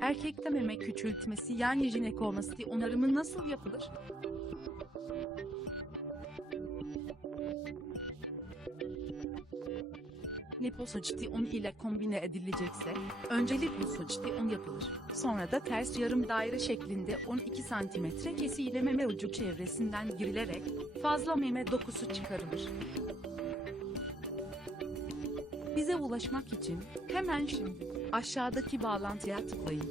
Erkekte meme küçültmesi yani jinekomasti onarımı nasıl yapılır? Liposakşiyon ile kombine edilecekse, önce liposakşiyon yapılır. Sonra da ters yarım daire şeklinde 12 cm kesiyle meme ucu çevresinden girilerek, fazla meme dokusu çıkarılır. Bize ulaşmak için, hemen şimdi, aşağıdaki bağlantıya tıklayın.